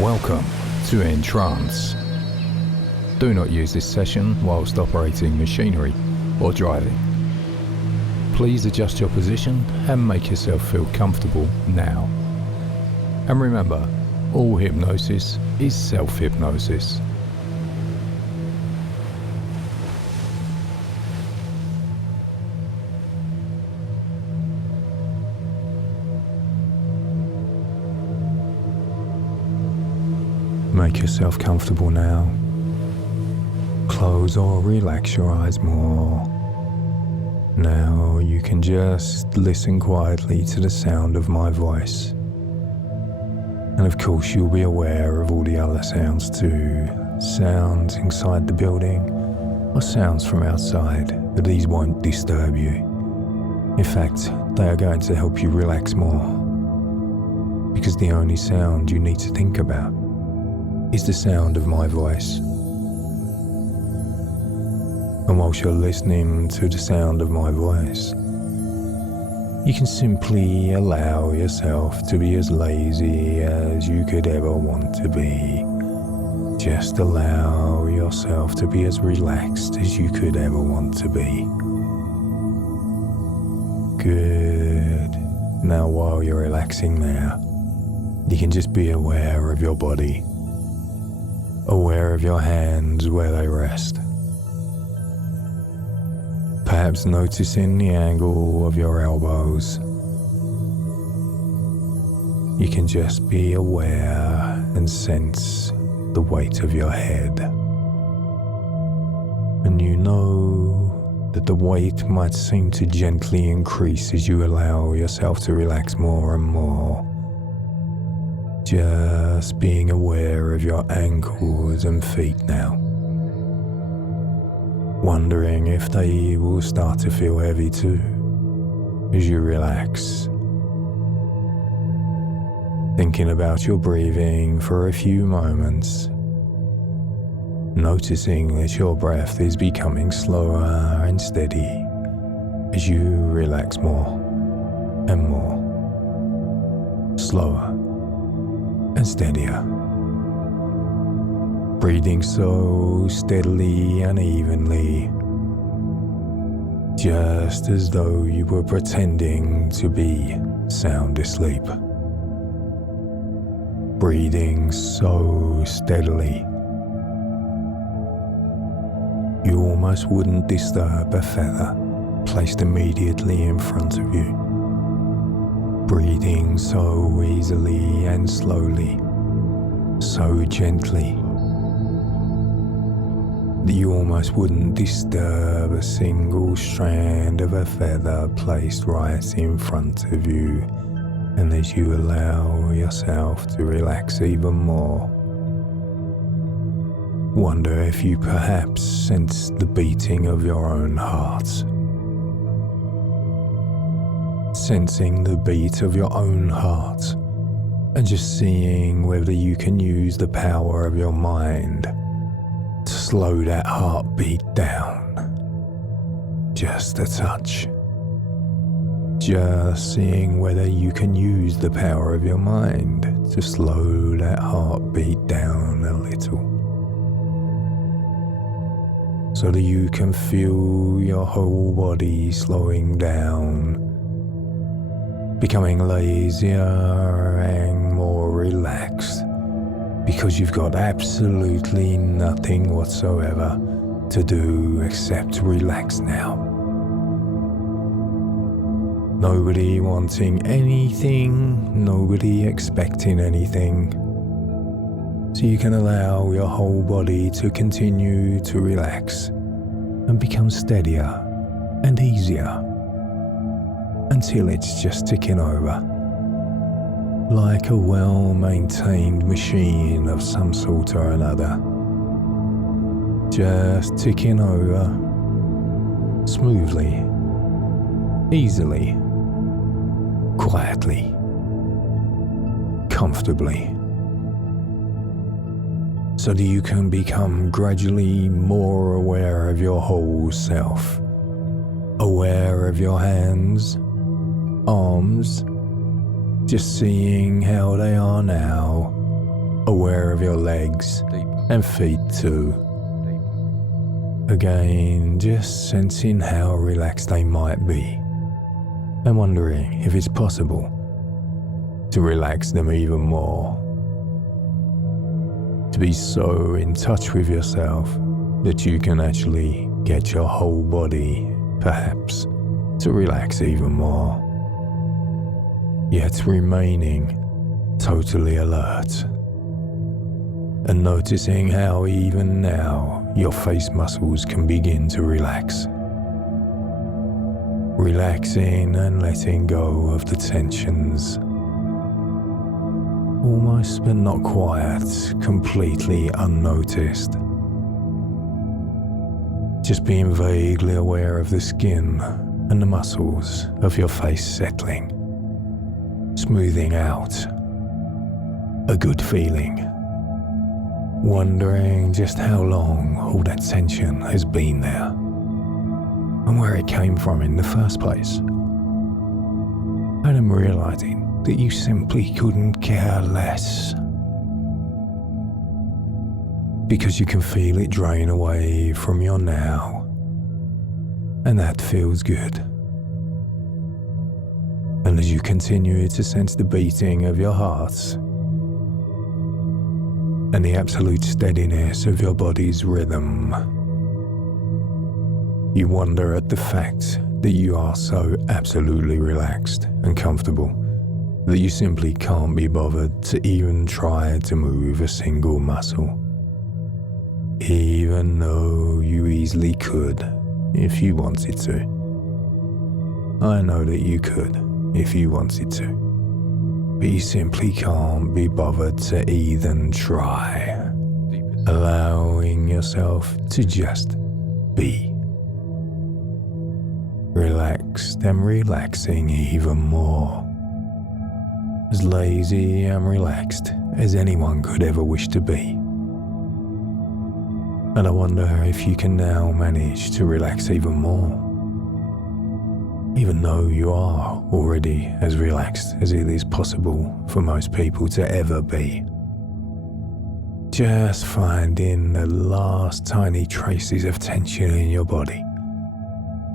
Welcome to EnTrance. Do not use this session whilst operating machinery or driving. Please adjust your position and make yourself feel comfortable now. And remember, all hypnosis is self-hypnosis. Make yourself comfortable now. Close or relax your eyes more. Now you can just listen quietly to the sound of my voice. And of course you'll be aware of all the other sounds too. Sounds inside the building or sounds from outside, but these won't disturb you. In fact, they are going to help you relax more. Because the only sound you need to think about is the sound of my voice. And whilst you're listening to the sound of my voice, you can simply allow yourself to be as lazy as you could ever want to be. Just allow yourself to be as relaxed as you could ever want to be. Good. Now while you're relaxing there, you can just be aware of your body. Aware of your hands where they rest. Perhaps noticing the angle of your elbows. You can just be aware and sense the weight of your head. And you know that the weight might seem to gently increase as you allow yourself to relax more and more. Just being aware of your ankles and feet now. Wondering if they will start to feel heavy too, as you relax. Thinking about your breathing for a few moments. Noticing that your breath is becoming slower and steady as you relax more and more. Slower and steadier. Breathing so steadily and evenly, just as though you were pretending to be sound asleep. Breathing so steadily, you almost wouldn't disturb a feather placed immediately in front of you. Breathing so easily and slowly, so gently, that you almost wouldn't disturb a single strand of a feather placed right in front of you. And as you allow yourself to relax even more, wonder if you perhaps sense the beating of your own heart. Sensing the beat of your own heart and just seeing whether you can use the power of your mind to slow that heartbeat down. Just a touch. Just seeing whether you can use the power of your mind to slow that heartbeat down a little. So that you can feel your whole body slowing down, becoming lazier and more relaxed, because you've got absolutely nothing whatsoever to do except relax now. Nobody wanting anything, nobody expecting anything. So you can allow your whole body to continue to relax and become steadier and easier until it's just ticking over, like a well-maintained machine of some sort or another. Just ticking over, smoothly, easily, quietly, comfortably, so that you can become gradually more aware of your whole self, aware of your hands, arms, just seeing how they are now, aware of your legs and feet too. Again, just sensing how relaxed they might be and wondering if it's possible to relax them even more. To be so in touch with yourself that you can actually get your whole body, perhaps, to relax even more, yet remaining totally alert and noticing how even now your face muscles can begin to relax. Relaxing and letting go of the tensions, almost but not quite, completely unnoticed. Just being vaguely aware of the skin and the muscles of your face settling, smoothing out. A good feeling. Wondering just how long all that tension has been there and where it came from in the first place. And I'm realizing that you simply couldn't care less, because you can feel it drain away from your now, and that feels good. And as you continue to sense the beating of your heart and the absolute steadiness of your body's rhythm, you wonder at the fact that you are so absolutely relaxed and comfortable that you simply can't be bothered to even try to move a single muscle, even though you easily could if you wanted to. I know that you could if you wanted to, but you simply can't be bothered to even try, allowing yourself to just be. Relaxed and relaxing even more. As lazy and relaxed as anyone could ever wish to be. And I wonder if you can now manage to relax even more, even though you are already as relaxed as it is possible for most people to ever be. Just finding the last tiny traces of tension in your body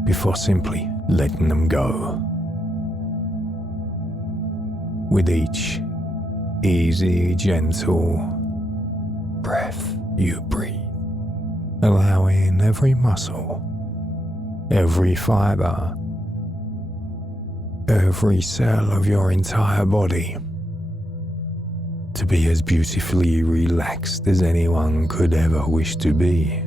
before simply letting them go. With each easy, gentle breath you breathe, allowing every muscle, every fiber, every cell of your entire body to be as beautifully relaxed as anyone could ever wish to be.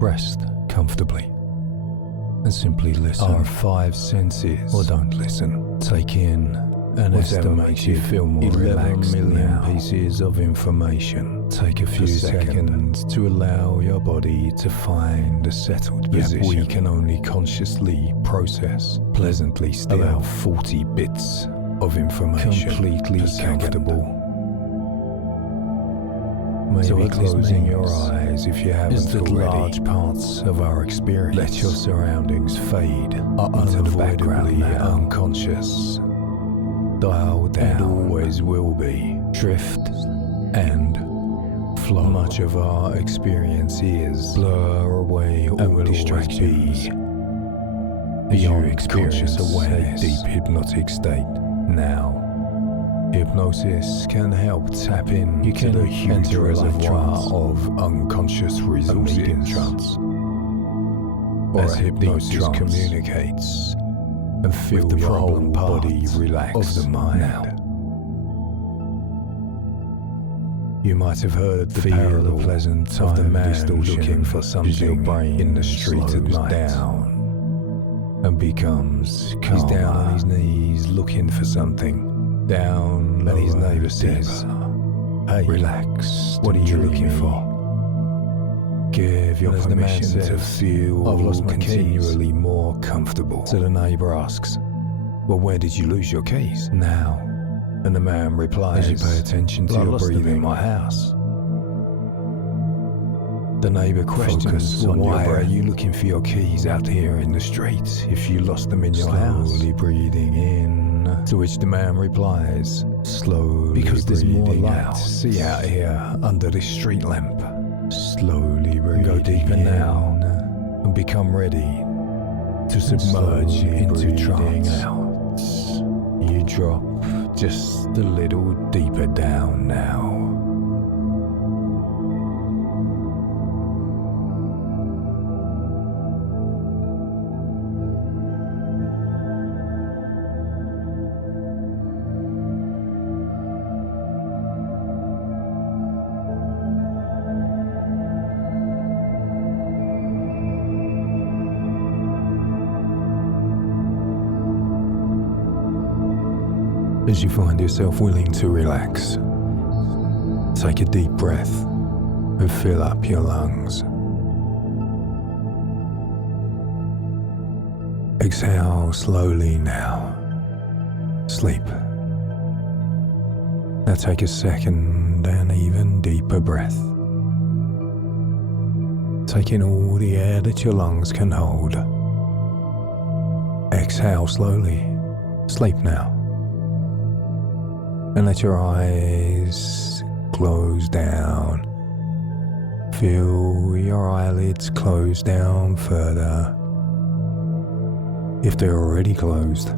Rest comfortably and simply listen. Our five senses, or don't listen. Take in and estimate you feel more 11 million pieces of information. Take a few seconds to allow your body to find a settled position. We can only consciously process, pleasantly still, allow 40 bits of information completely comfortable. Maybe closing your eyes if you haven't already. Large parts of our experience, let your surroundings fade into the background, unconscious. Dial down, and always will be. Drift and flow. Much of our experience is blur away all distractions. As you experience a deep hypnotic state now. Hypnosis can help tap in to the huge reservoir of unconscious resources. EnTrance. As hypnosis communicates and feel the whole body relax of the mind. Now. You might have heard the parallel pleasant time of the man looking for something in the street at night down and becomes calmer. He's down on his knees looking for something. Down, and his neighbour says, "Hey, relax. What are you looking for?" Give your permission to feel continually more comfortable. So the neighbour asks, "Well, where did you lose your keys?" Now, And the man replies, as you pay attention to your breathing, in my house. The neighbour questions, why are you looking for your keys out here in the streets if you lost them in your house? Slowly breathing in, to which the man replies, slowly because there's more light to see out here under this street lamp. Slowly breathing go deeper now and become ready to submerge into trance. You drop just a little deeper down now. As you find yourself willing to relax, take a deep breath and fill up your lungs. Exhale slowly now. Sleep. Now take a second and even deeper breath. Take in all the air that your lungs can hold. Exhale slowly. Sleep now. And let your eyes close down. Feel your eyelids close down further. If they're already closed,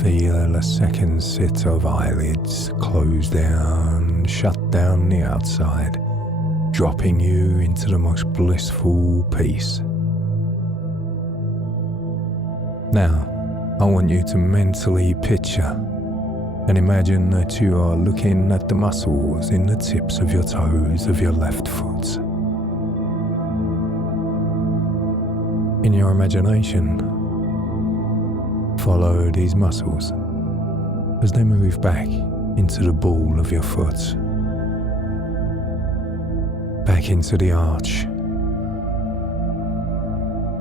feel a second set of eyelids close down, shut down the outside, dropping you into the most blissful peace. Now, I want you to mentally picture and imagine that you are looking at the muscles in the tips of your toes of your left foot. In your imagination, follow these muscles as they move back into the ball of your foot, back into the arch,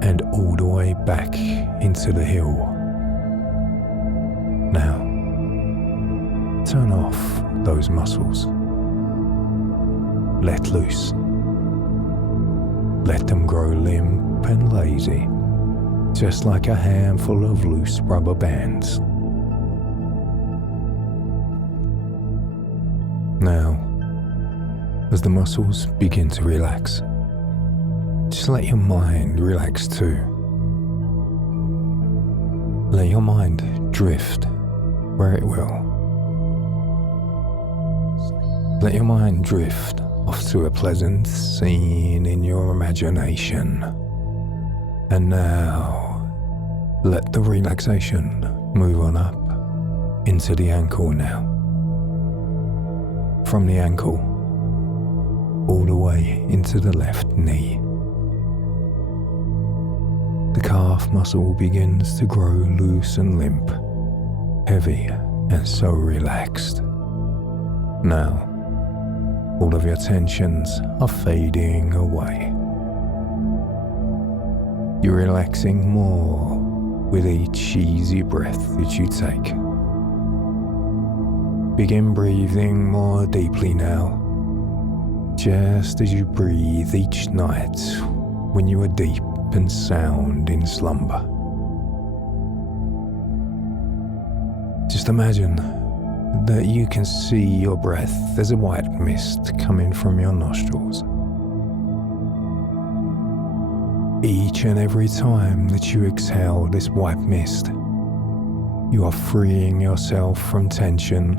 and all the way back into the heel. Now, turn off those muscles. Let loose. Let them grow limp and lazy, just like a handful of loose rubber bands. Now, as the muscles begin to relax, just let your mind relax too. Let your mind drift where it will. Let your mind drift off to a pleasant scene in your imagination. And now, let the relaxation move on up into the ankle now. From the ankle, all the way into the left knee. The calf muscle begins to grow loose and limp, heavy and so relaxed. Now, all of your tensions are fading away. You're relaxing more with each easy breath that you take. Begin breathing more deeply now, just as you breathe each night when you are deep and sound in slumber. Just imagine that you can see your breath as a white mist coming from your nostrils. Each and every time that you exhale this white mist, you are freeing yourself from tension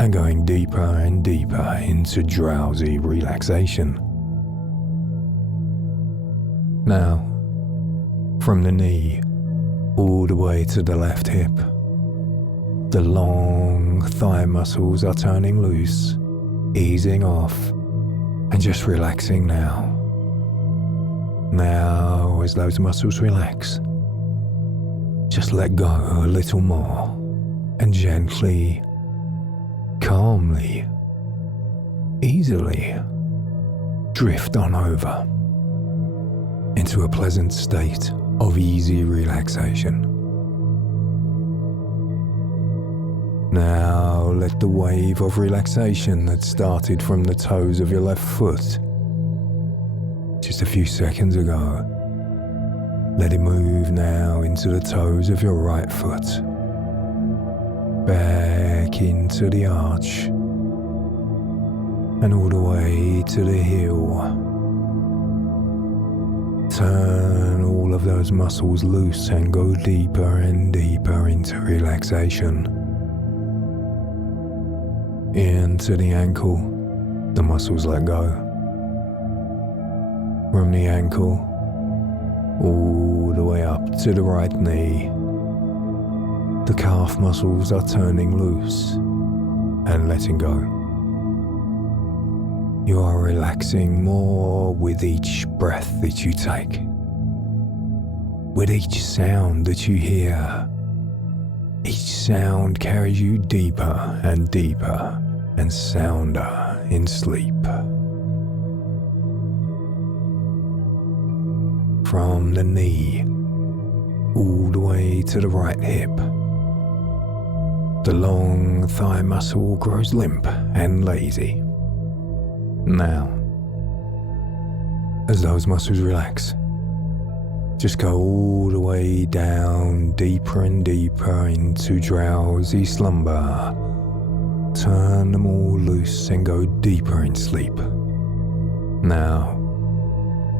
and going deeper and deeper into drowsy relaxation. Now, from the knee all the way to the left hip, the long thigh muscles are turning loose, easing off, and just relaxing now. Now, as those muscles relax, just let go a little more and gently, calmly, easily drift on over into a pleasant state of easy relaxation. Now Now let the wave of relaxation that started from the toes of your left foot just a few seconds ago, let it move now into the toes of your right foot, back into the arch, and all the way to the heel. Turn all of those muscles loose and go deeper and deeper into relaxation. Into the ankle, the muscles let go. From the ankle, all the way up to the right knee, the calf muscles are turning loose and letting go. You are relaxing more with each breath that you take, with each sound that you hear. Each sound carries you deeper and deeper and sounder in sleep. From the knee all the way to the right hip, the long thigh muscle grows limp and lazy. Now, as those muscles relax, just go all the way down, deeper and deeper into drowsy slumber. Turn them all loose and go deeper in sleep. Now,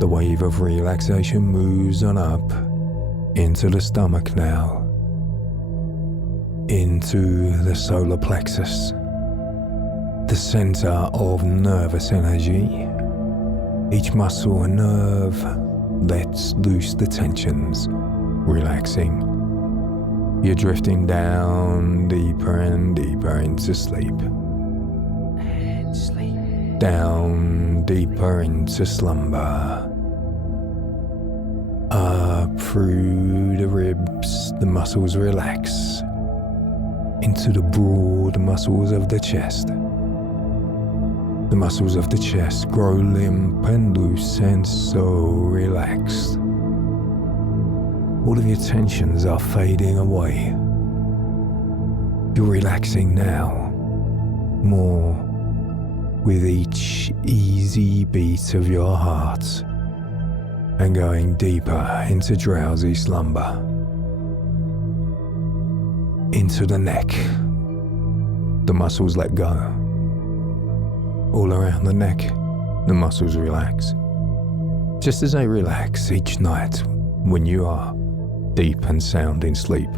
the wave of relaxation moves on up into the stomach now, into the solar plexus, the center of nervous energy. Each muscle and nerve lets loose the tensions, relaxing. You're drifting down deeper and deeper into sleep. And sleep. Down deeper into slumber. Up through the ribs, the muscles relax into the broad muscles of the chest. The muscles of the chest grow limp and loose and so relaxed. All of your tensions are fading away. You're relaxing now, more with each easy beat of your heart, and going deeper into drowsy slumber. Into the neck, the muscles let go. All around the neck, the muscles relax. Just as they relax each night when you are deep and sound in sleep.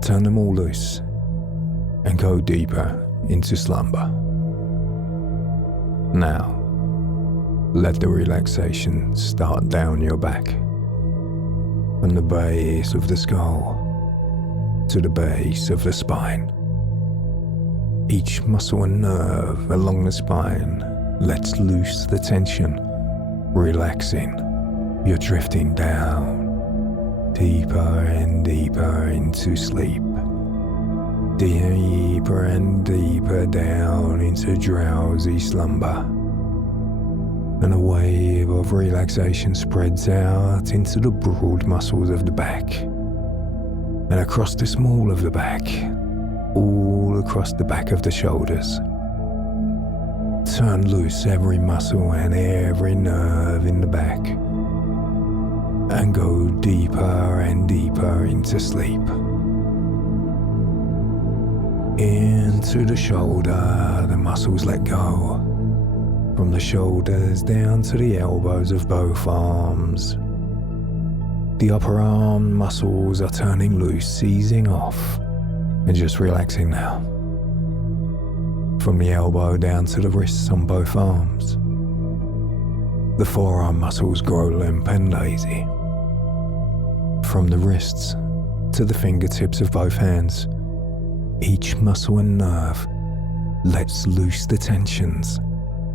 Turn them all loose and go deeper into slumber. Now, let the relaxation start down your back, from the base of the skull to the base of the spine. Each muscle and nerve along the spine lets loose the tension, relaxing. You're drifting down, deeper and deeper into sleep. Deeper and deeper down into drowsy slumber. And a wave of relaxation spreads out into the broad muscles of the back, and across the small of the back, all across the back of the shoulders. Turn loose every muscle and every nerve in the back, and go deeper and deeper into sleep. Into the shoulder, the muscles let go. From the shoulders down to the elbows of both arms. The upper arm muscles are turning loose, easing off, and just relaxing now. From the elbow down to the wrists on both arms. The forearm muscles grow limp and lazy. From the wrists to the fingertips of both hands, each muscle and nerve lets loose the tensions,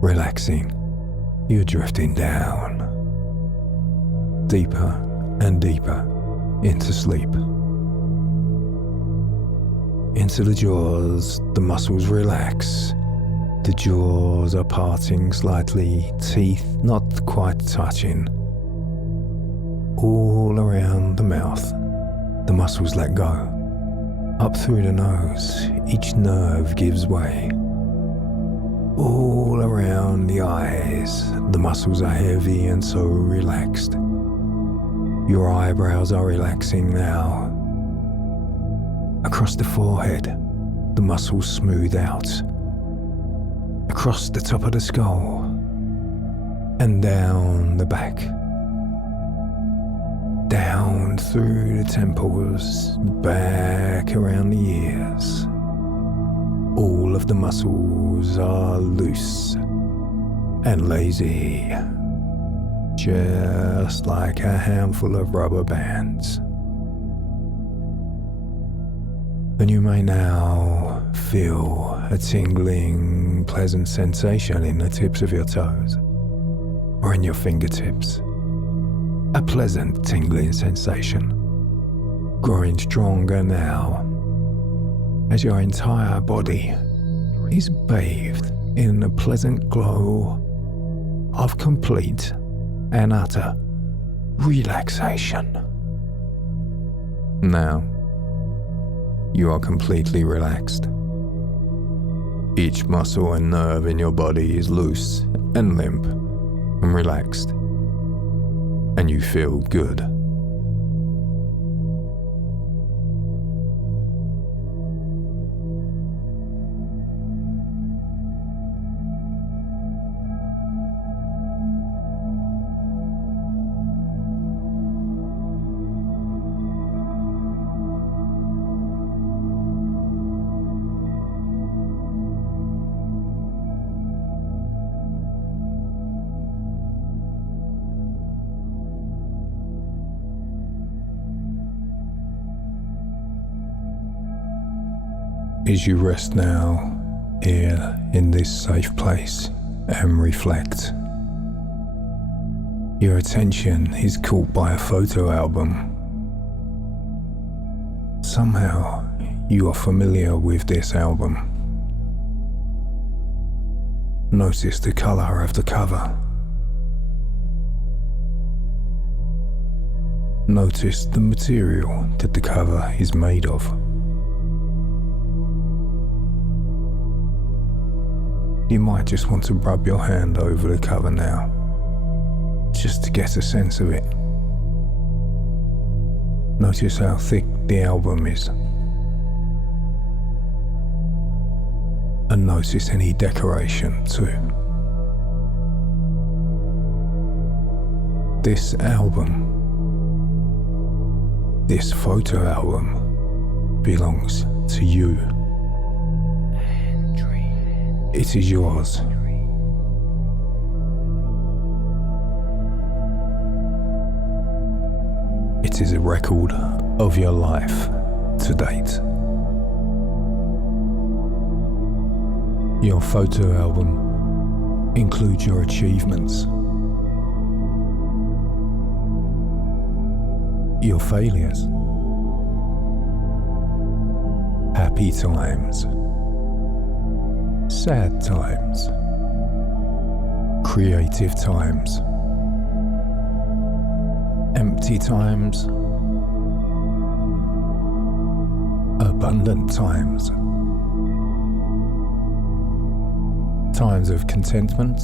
relaxing. You're drifting down, deeper and deeper into sleep. Into the jaws, the muscles relax. The jaws are parting slightly, teeth not quite touching. All around the mouth, the muscles let go. Up through the nose, each nerve gives way. All around the eyes, the muscles are heavy and so relaxed. Your eyebrows are relaxing now. Across the forehead, the muscles smooth out. Across the top of the skull, and down the back. Down through the temples, back around the ears. All of the muscles are loose and lazy, just like a handful of rubber bands. And you may now feel a tingling, pleasant sensation in the tips of your toes or in your fingertips. A pleasant tingling sensation, growing stronger now as your entire body is bathed in a pleasant glow of complete and utter relaxation. Now, you are completely relaxed. Each muscle and nerve in your body is loose and limp and relaxed, and you feel good. As you rest now, here in this safe place, and reflect, your attention is caught by a photo album. Somehow, you are familiar with this album. Notice the color of the cover. Notice the material that the cover is made of. You might just want to rub your hand over the cover now, just to get a sense of it. Notice how thick the album is. And notice any decoration too. This album, this photo album, belongs to you. It is yours. It is a record of your life to date. Your photo album includes your achievements, your failures, happy times, sad times, creative times, empty times, abundant times, times of contentment,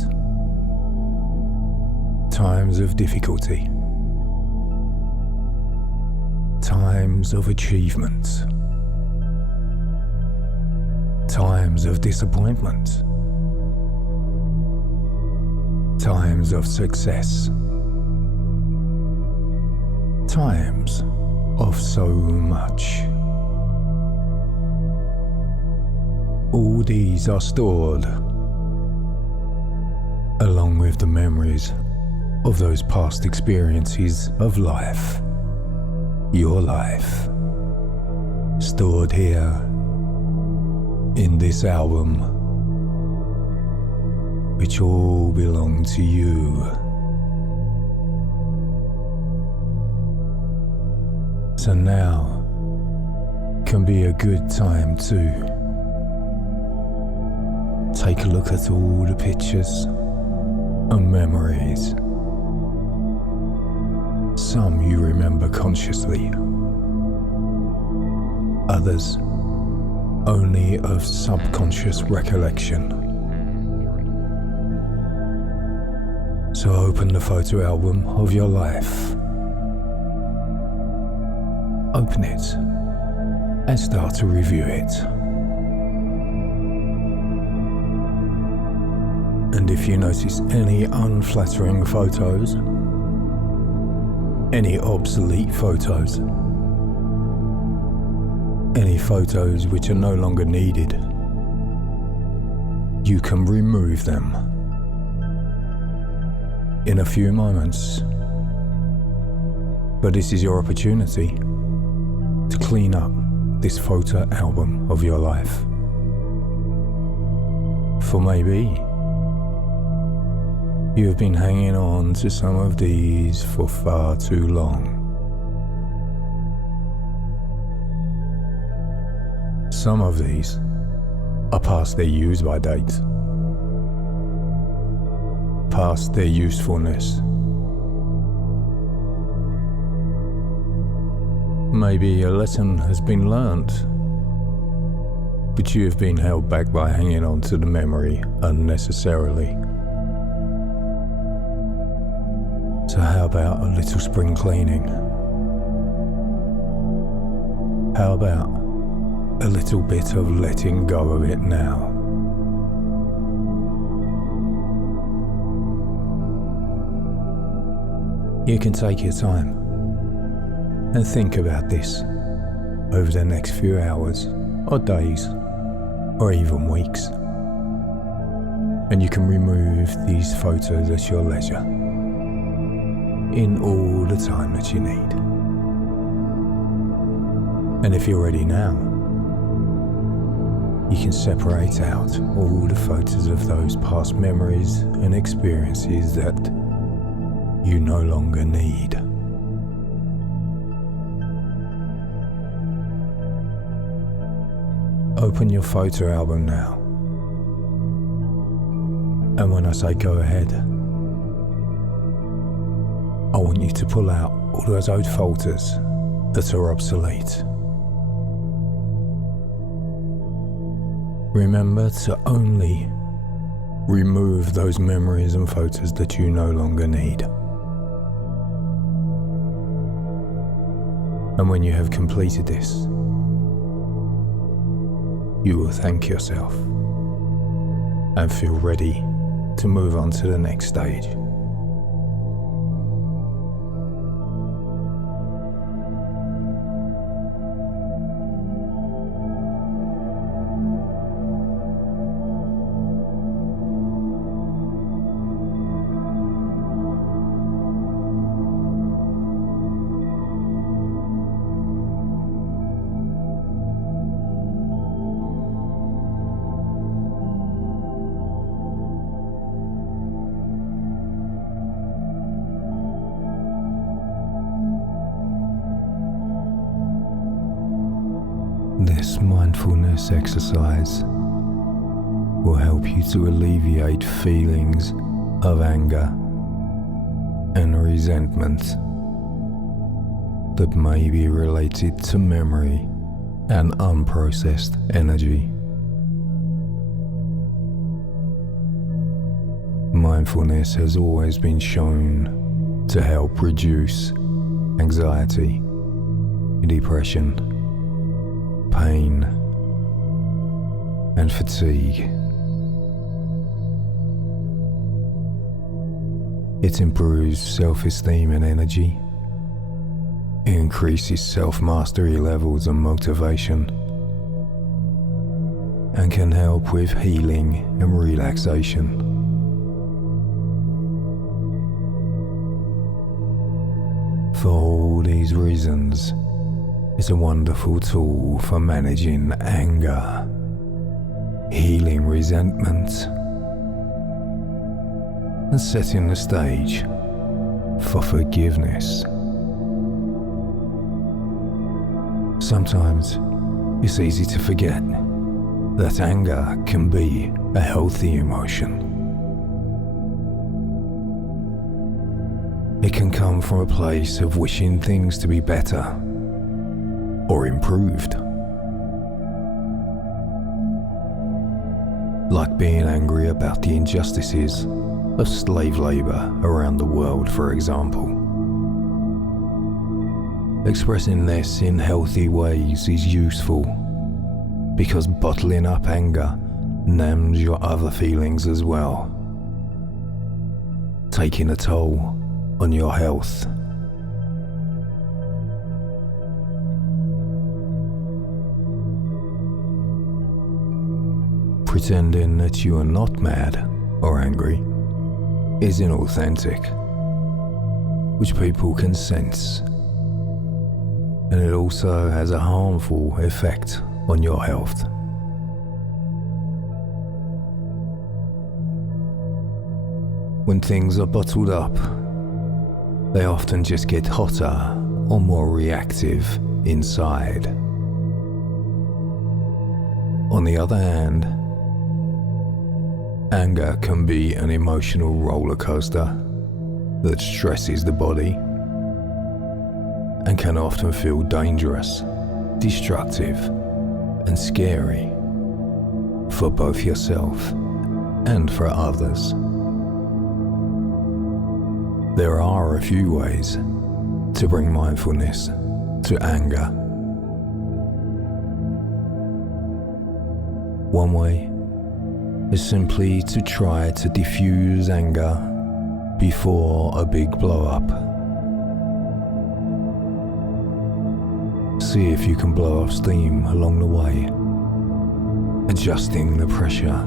times of difficulty, times of achievement, times of disappointment, times of success, times of so much. All these are stored along with the memories of those past experiences of life, your life, stored here in this album, which all belong to you. So now can be a good time to take a look at all the pictures and memories. Some you remember consciously, others, only of subconscious recollection. So open the photo album of your life. Open it and start to review it. And if you notice any unflattering photos, any obsolete photos, any photos which are no longer needed, you can remove them in a few moments. But this is your opportunity to clean up this photo album of your life. For maybe you have been hanging on to some of these for far too long. Some of these are past their use-by date, past their usefulness. Maybe a lesson has been learnt, but you have been held back by hanging on to the memory unnecessarily. So how about a little spring cleaning? How about a little bit of letting go of it now? You can take your time and think about this over the next few hours or days or even weeks. And you can remove these photos at your leisure in all the time that you need. And if you're ready now, you can separate out all the photos of those past memories and experiences that you no longer need. Open your photo album now. And when I say go ahead, I want you to pull out all those old photos that are obsolete. Remember to only remove those memories and photos that you no longer need. And when you have completed this, you will thank yourself and feel ready to move on to the next stage. This mindfulness exercise will help you to alleviate feelings of anger and resentment that may be related to memory and unprocessed energy. Mindfulness has always been shown to help reduce anxiety, depression, pain, and fatigue. It improves self-esteem and energy, increases self-mastery levels and motivation, and can help with healing and relaxation. For all these reasons, it's a wonderful tool for managing anger, healing resentment, and setting the stage for forgiveness. Sometimes it's easy to forget that anger can be a healthy emotion. It can come from a place of wishing things to be better or improved. like being angry about the injustices of slave labor around the world, for example. Expressing this in healthy ways is useful because bottling up anger numbs your other feelings as well, taking a toll on your health. Pretending that you are not mad or angry is inauthentic, which people can sense, and it also has a harmful effect on your health. When things are bottled up, they often just get hotter or more reactive inside. On the other hand, anger can be an emotional roller coaster that stresses the body and can often feel dangerous, destructive, and scary for both yourself and for others. There are a few ways to bring mindfulness to anger. One way is simply to try to diffuse anger before a big blow-up. See if you can blow off steam along the way, adjusting the pressure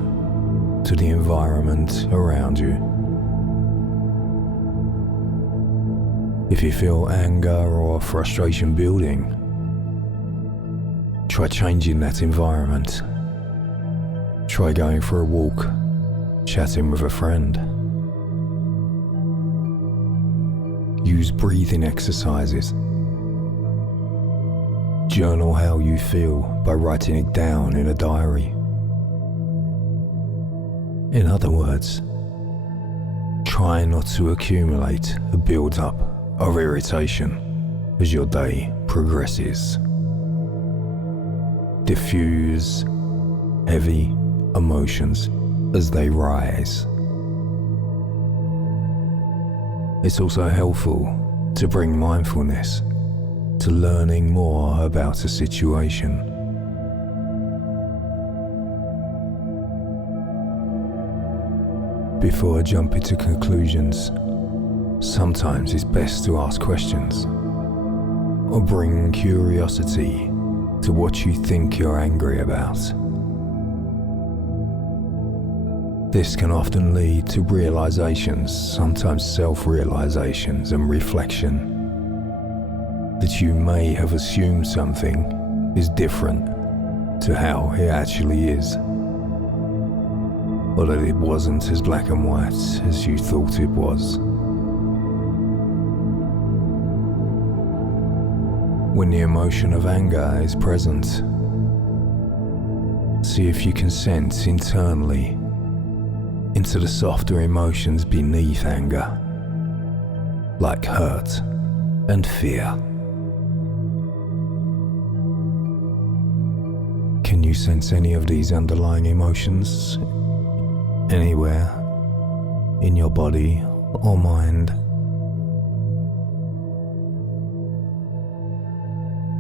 to the environment around you. If you feel anger or frustration building, try changing that environment. Try going for a walk, chatting with a friend. Use breathing exercises. Journal how you feel by writing it down in a diary. In other words, try not to accumulate a build-up of irritation as your day progresses. Diffuse heavy emotions as they rise. It's also helpful to bring mindfulness to learning more about a situation. Before jumping to conclusions, sometimes it's best to ask questions or bring curiosity to what you think you're angry about. This can often lead to realizations, sometimes self-realizations and reflection, that you may have assumed something is different to how it actually is, or that it wasn't as black and white as you thought it was. When the emotion of anger is present, see if you can sense internally into the softer emotions beneath anger, like hurt and fear. Can you sense any of these underlying emotions anywhere in your body or mind?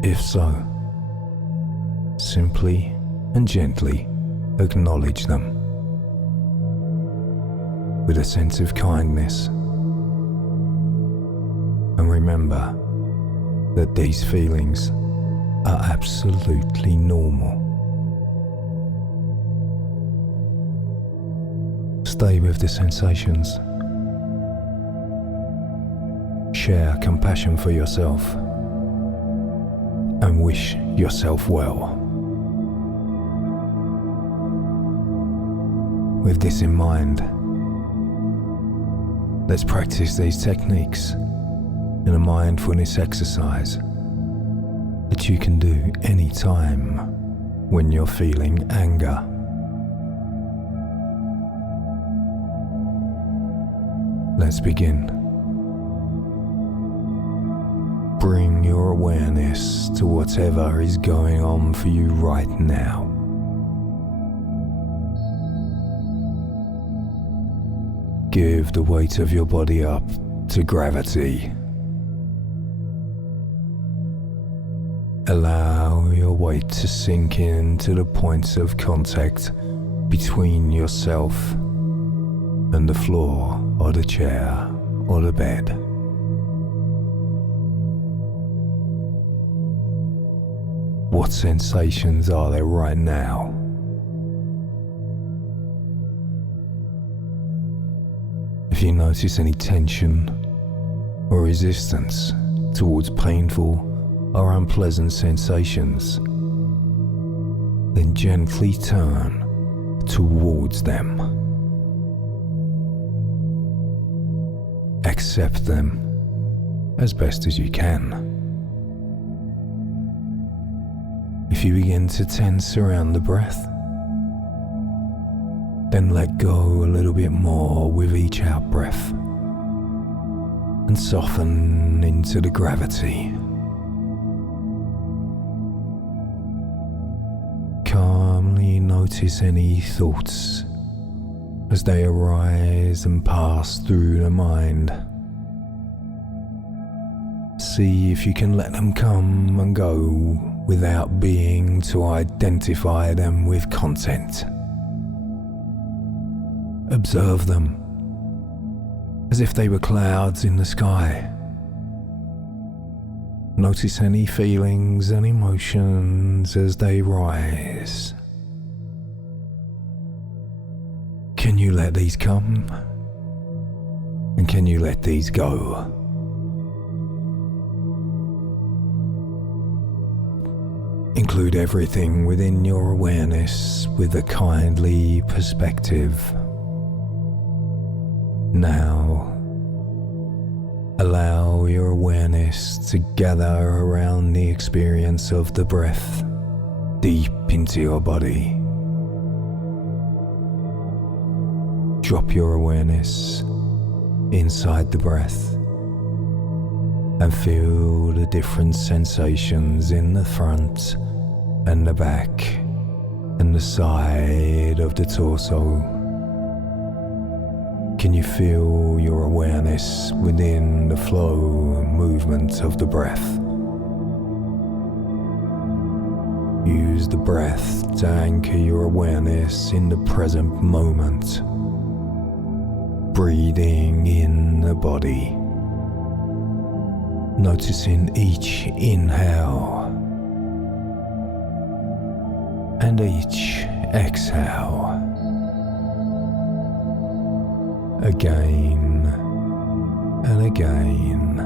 If so, simply and gently acknowledge them with a sense of kindness, and remember that these feelings are absolutely normal. Stay with the sensations. Share compassion for yourself and wish yourself well. With this in mind, let's practice these techniques in a mindfulness exercise that you can do anytime when you're feeling anger. Let's begin. Bring your awareness to whatever is going on for you right now. Give the weight of your body up to gravity. Allow your weight to sink into the points of contact between yourself and the floor or the chair or the bed. What sensations are there right now? If you notice any tension or resistance towards painful or unpleasant sensations, then gently turn towards them. Accept them as best as you can. If you begin to tense around the breath, then let go a little bit more with each out breath and soften into the gravity. Calmly notice any thoughts as they arise and pass through the mind. See if you can let them come and go without being to identify them with content. Observe them as if they were clouds in the sky. Notice any feelings and emotions as they rise. Can you let these come? And can you let these go? Include everything within your awareness with a kindly perspective. Now, allow your awareness to gather around the experience of the breath deep into your body. Drop your awareness inside the breath and feel the different sensations in the front and the back and the side of the torso. Can you feel your awareness within the flow and movement of the breath? Use the breath to anchor your awareness in the present moment. Breathing in the body. Noticing each inhale and each exhale. Again and again.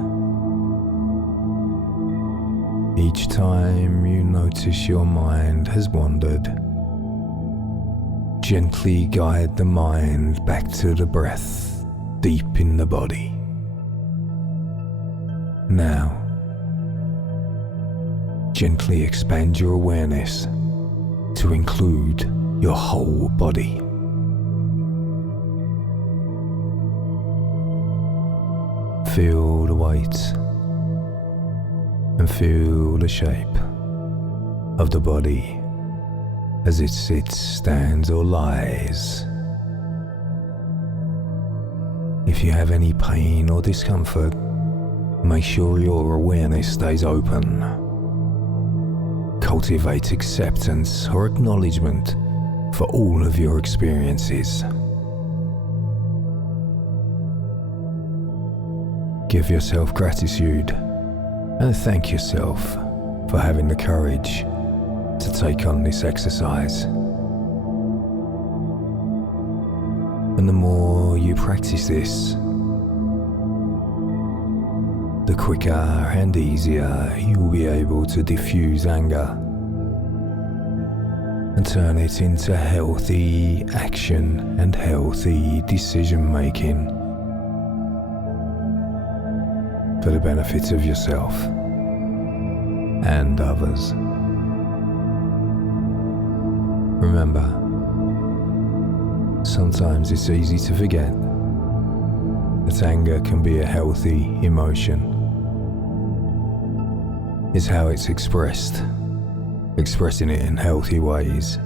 Each time you notice your mind has wandered, gently guide the mind back to the breath deep in the body. Now, gently expand your awareness to include your whole body. Feel the weight and feel the shape of the body as it sits, stands or lies. If you have any pain or discomfort, make sure your awareness stays open. Cultivate acceptance or acknowledgement for all of your experiences. Give yourself gratitude and thank yourself for having the courage to take on this exercise. And the more you practice this, the quicker and easier you'll be able to diffuse anger and turn it into healthy action and healthy decision making for the benefit of yourself and others. Remember, sometimes it's easy to forget that anger can be a healthy emotion. It's how it's expressed. Expressing it in healthy ways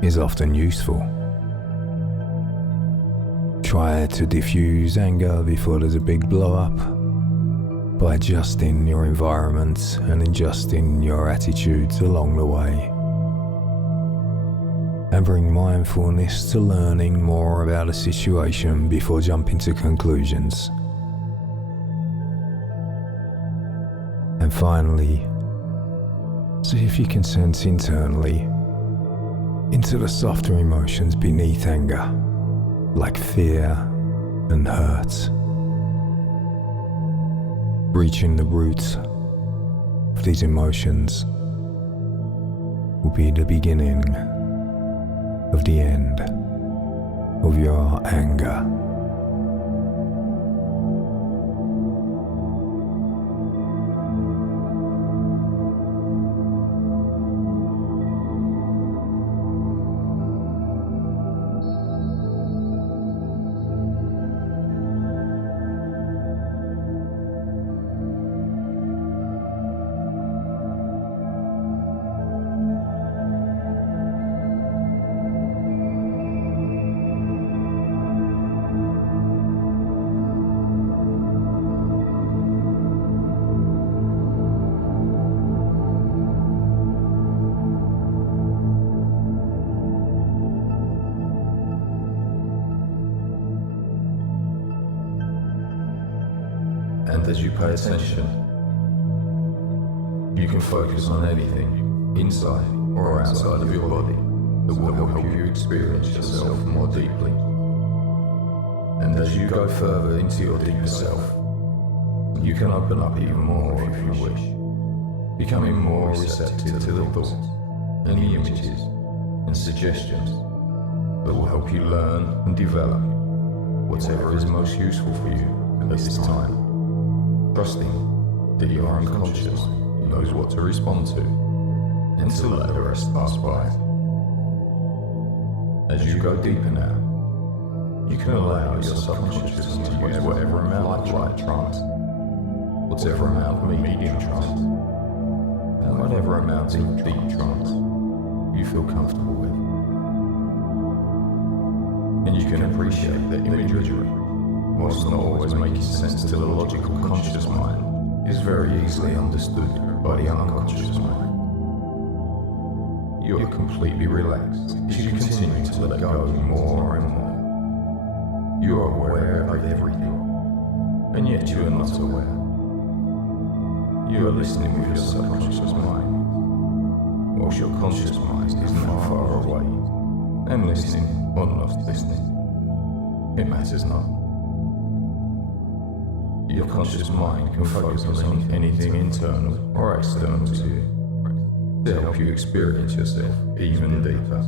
is often useful. try to diffuse anger before there's a big blow up by adjusting your environment and adjusting your attitudes along the way. And bring mindfulness to learning more about a situation before jumping to conclusions. And finally, see if you can sense internally into the softer emotions beneath anger, like fear and hurt. Reaching the roots of these emotions will be the beginning of the end of your anger. And as you pay attention, you can focus on anything inside or outside of your body that will help you experience yourself more deeply. And as you go further into your deeper self, you can open up even more if you wish, becoming more receptive to the thoughts and the images and suggestions that will help you learn and develop whatever is most useful for you at this time. Trusting that your unconscious knows what to respond to, and to let the rest pass by. As you go deeper now, you can allow your subconscious to use whatever amount of light trance, whatever amount of medium trance, and whatever amount of deep trance you feel comfortable with. And you can appreciate that imagery, whilst not always making sense to the logical conscious mind, is very easily understood by the unconscious mind. You are completely relaxed as you continue to let go more and more. You are aware of everything, and yet you are not aware. You are listening with your subconscious mind, whilst your conscious mind is not far away, and listening or not listening. It matters not. Your conscious mind can focus on anything internal or external to you to help you experience yourself even deeper.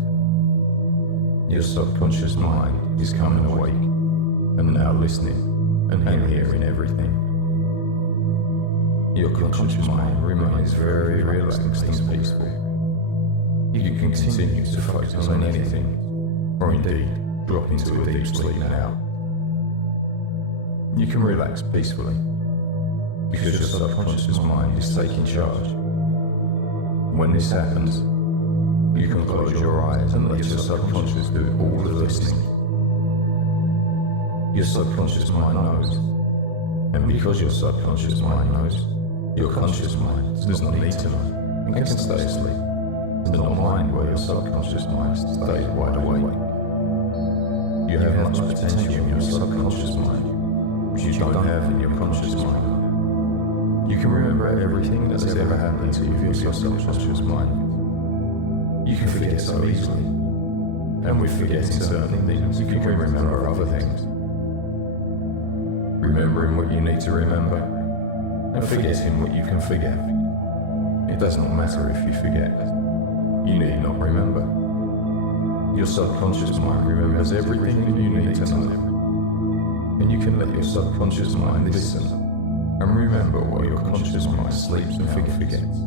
Your subconscious mind is coming awake and now listening and hearing everything. Your conscious mind remains very relaxed and peaceful. You can continue to focus on anything, or indeed drop into a deep sleep now. You can relax peacefully, because your subconscious mind is taking charge. When this happens, you can close your eyes and let your subconscious do all the listening. Your subconscious mind knows, and because your subconscious mind knows, your conscious mind does not need to know, and can stay asleep, and not mind where your subconscious mind stays wide awake. You have much potential in your subconscious mind, which you don't have in your conscious mind. You can remember everything that's ever happened to you with your subconscious mind. You can forget so easily, and with forgetting certain things, you can remember other things. Remembering what you need to remember, and forgetting what you can forget. It does not matter if you forget. You need not remember. Your subconscious mind remembers everything that you need to know. And you can let your subconscious mind listen and remember what your conscious mind sleeps and forgets.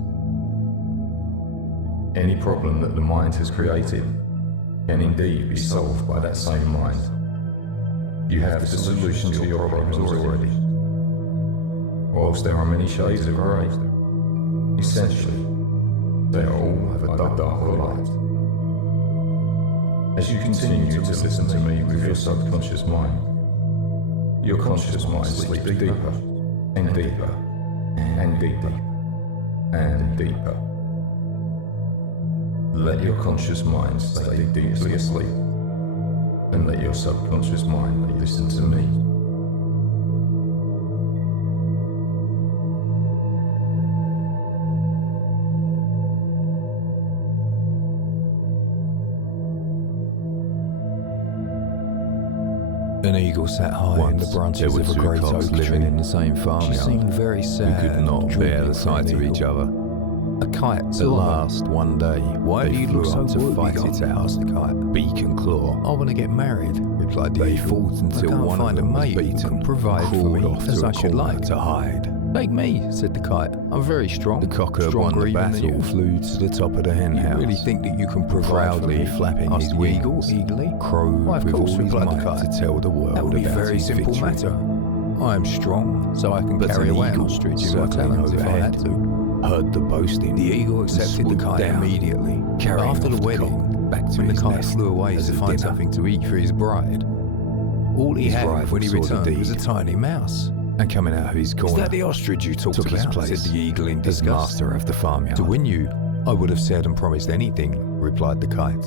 Any problem that the mind has created can indeed be solved by that same mind. You have the solution to your problems already. Whilst there are many shades of grey, essentially, they all have a dark or light. As you continue to listen to me with your subconscious mind, your conscious mind sleeps deeper and deeper and deeper and deeper. Let your conscious mind stay deeply asleep and let your subconscious mind listen to me. An eagle sat high in the branches of a great oak living tree. in the same She farmyard. seemed very sad Who could not and bear drooping the for sight an of each eagle. other. A kite At saw her. last, one day, Why they do you flew look so up to fight woebegone? it out. Asked the kite. Beak and claw. I want to get married, replied the They eagle. fought until I can't one of find them a was mate who beaten can and provide for crawled me off as to I a should corner like. to hide. Take me, said the kite. I'm very strong. The cock had won stronger the even than battle, you. flew to the top of the hen You house. really think that you can provide Proudly for me? flapping Asked his the eagle wings, eagerly. crowed Why, of with course, all his replied the might kite. to tell the world That would be a about very his simple victory. matter. I am strong, so I can But carry an away an eagle, ostrich in my circling talons if I had overhead, to. heard the boasting. The eagle accepted the swooped kite down, immediately. carrying After off the the wedding, back to when the his kite nest flew away as to a find dinner. something to eat for his bride, all he His had rival when he saw the returned was a deed. tiny mouse. And coming out of his Is corner, that the ostrich you talked took about? his place Said the eagle in as disgust. master of the farmyard. To win you, I would have said and promised anything, replied the kite.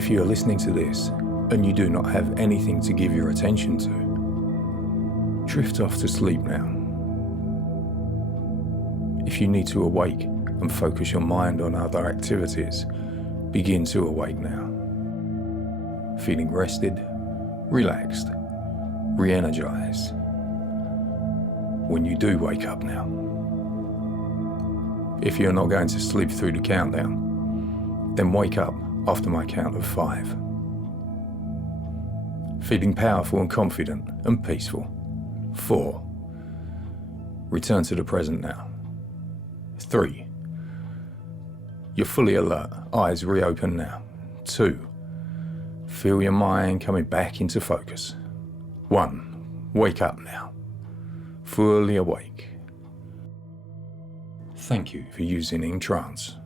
If you are listening to this and you do not have anything to give your attention to, drift off to sleep now. If you need to awake and focus your mind on other activities, begin to awake now. Feeling rested, relaxed, re-energized. When you do wake up now. If you're not going to sleep through the countdown, then wake up after my count of 5. Feeling powerful and confident and peaceful. 4. Return to the present now. 3. You're fully alert, eyes reopen now. 2. Feel your mind coming back into focus. 1. Wake up now. Fully awake. Thank you for using EnTrance.